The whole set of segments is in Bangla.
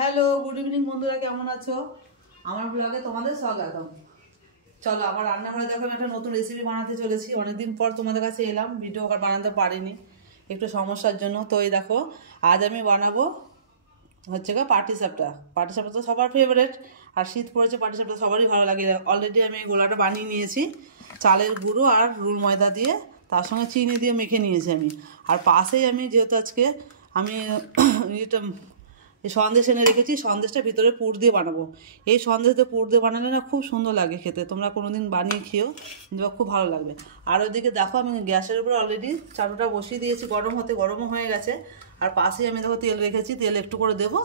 হ্যালো, গুড ইভিনিং বন্ধুরা, কেমন আছো? আমার ব্লগে তোমাদের স্বাগতম। চলো, আমার রান্নাঘরে দেখো আমি একটা নতুন রেসিপি বানাতে চলেছি। অনেকদিন পর তোমাদের কাছে এলাম, ভিডিও বানাতে পারিনি একটু সমস্যার জন্য। তো এই দেখো, আজ আমি বানাবো হচ্ছে পাটিসাপটা। পাটিসাপটা তো সবার ফেভারেট, আর শীত পড়েছে, পাটিসাপটা সবারই ভালো লাগে। অলরেডি আমি এই গোলাটা বানিয়ে নিয়েছি চালের গুঁড়ো আর রুল ময়দা দিয়ে, তার সঙ্গে চিনি দিয়ে মেখে নিয়েছি আমি। আর পাশেই আমি যেহেতু আজকে আমি এটা এই সন্দেশ এনে রেখেছি, সন্দেশটা ভিতরে পুর দিয়ে বানাবো। এই সন্দেশ দিয়ে পুর দিয়ে বানালে না খুব সুন্দর লাগে খেতে, তোমরা কোনোদিন বানিয়ে খেও, খুব ভালো লাগবে। আর ওইদিকে দেখো আমি গ্যাসের উপরে অলরেডি চাটুটা বসিয়ে দিয়েছি গরম হতে, গরমও হয়ে গেছে। আর পাশেই আমি দেখো তেল রেখেছি, তেল একটু করে দেবো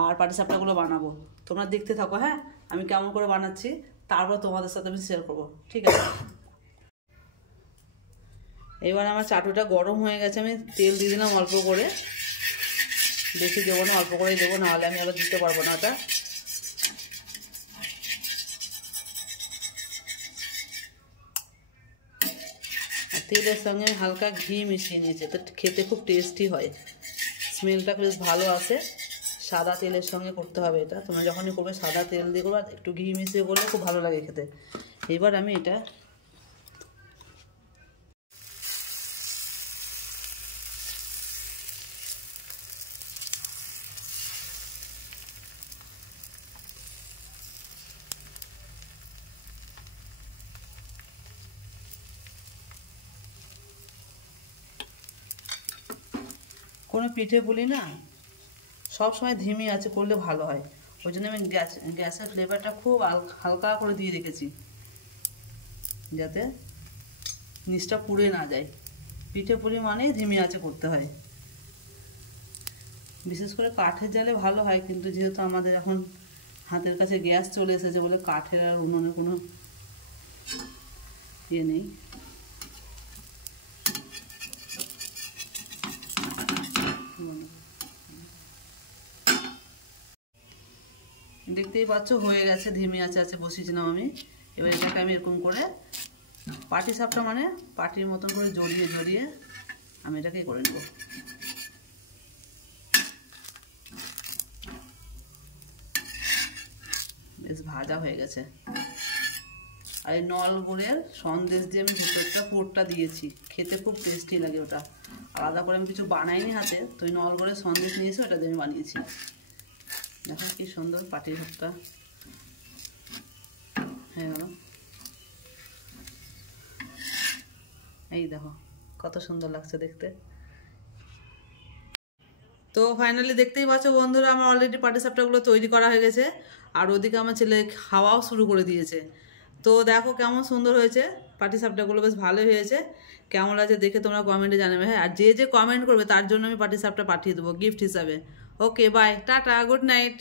আর পাটিসাপটাগুলো বানাবো। তোমরা দেখতে থাকো, হ্যাঁ আমি কেমন করে বানাচ্ছি, তারপর তোমাদের সাথে আমি শেয়ার করবো, ঠিক আছে? এবার আমার চাটুটা গরম হয়ে গেছে, আমি তেল দিয়ে দিলাম অল্প করে, বেশি দেবো না, অল্প করেই দেবো, নাহলে আমি আবার দিতে পারবো না ওটা। আর তেলের সঙ্গে আমি হালকা ঘি মিশিয়ে নিয়েছি, তো খেতে খুব টেস্টি হয়, স্মেলটা বেশ ভালো আসে। সাদা তেলের সঙ্গে করতে হবে এটা, তোমরা যখনই করবে সাদা তেল দিয়ে করবে, একটু ঘি মিশিয়ে করলে খুব ভালো লাগে খেতে। এবার আমি এটা কোনো পিঠে পুলি না সব সময় ধিমি আছে করলে ভালো হয়, ওই জন্য আমি গ্যাসের ফ্লেভারটা খুব হালকা করে দিয়ে রেখেছি, যাতে নিচটা পুড়ে না যায়। পিঠে পুলি মানেই ধিমি আছে করতে হয়, বিশেষ করে কাঠের জালে ভালো হয়, কিন্তু যেহেতু আমাদের এখন হাতের কাছে গ্যাস চলে এসেছে বলে কাঠের আর উনুনে কোনো ইয়ে নেই। দেখতেই পাচ্ছ হয়ে গেছে, ধিমি আছে বসিয়েছিলাম আমি। এবার এটাকে আমি এরকম করে পাটিসাপটা মানে পাটির মতন করে জড়িয়ে জড়িয়ে আমি এটাকে করে নেব। বেশ ভাজা হয়ে গেছে। আর এই নল গুড়ের সন্দেশ দিয়ে আমি ভেতরটা পুরটা দিয়েছি, খেতে খুব টেস্টি লাগে ওটা। আলাদা করে আমি কিছু বানাইনি হাতে, তো ওই নল গুড়ের সন্দেশ নিয়েছি, ওটা দিয়ে আমি বানিয়েছি। দেখো কি সুন্দর পাটিসাপটা হয়ে গেল। এই দেখো কত সুন্দর লাগছে দেখতে। তো ফাইনালি দেখতেই পাচ্ছ বন্ধুরা, আমার অলরেডি পাটিসাপটাগুলো তৈরি করা হয়ে গেছে, আর ওদিকে আমার ছেলে খাওয়াও শুরু করে দিয়েছে। তো দেখো কেমন সুন্দর হয়েছে, পাটিসাপটাগুলো বেশ ভালোই হয়েছে। কেমন লাগছে দেখে তোমরা কমেন্টে জানাবে, হ্যাঁ। আর যে যে কমেন্ট করবে তার জন্য আমি পাটিসাপটা পাঠিয়ে দেবো গিফট হিসাবে। ওকে, বাই, টাটা, গুড নাইট।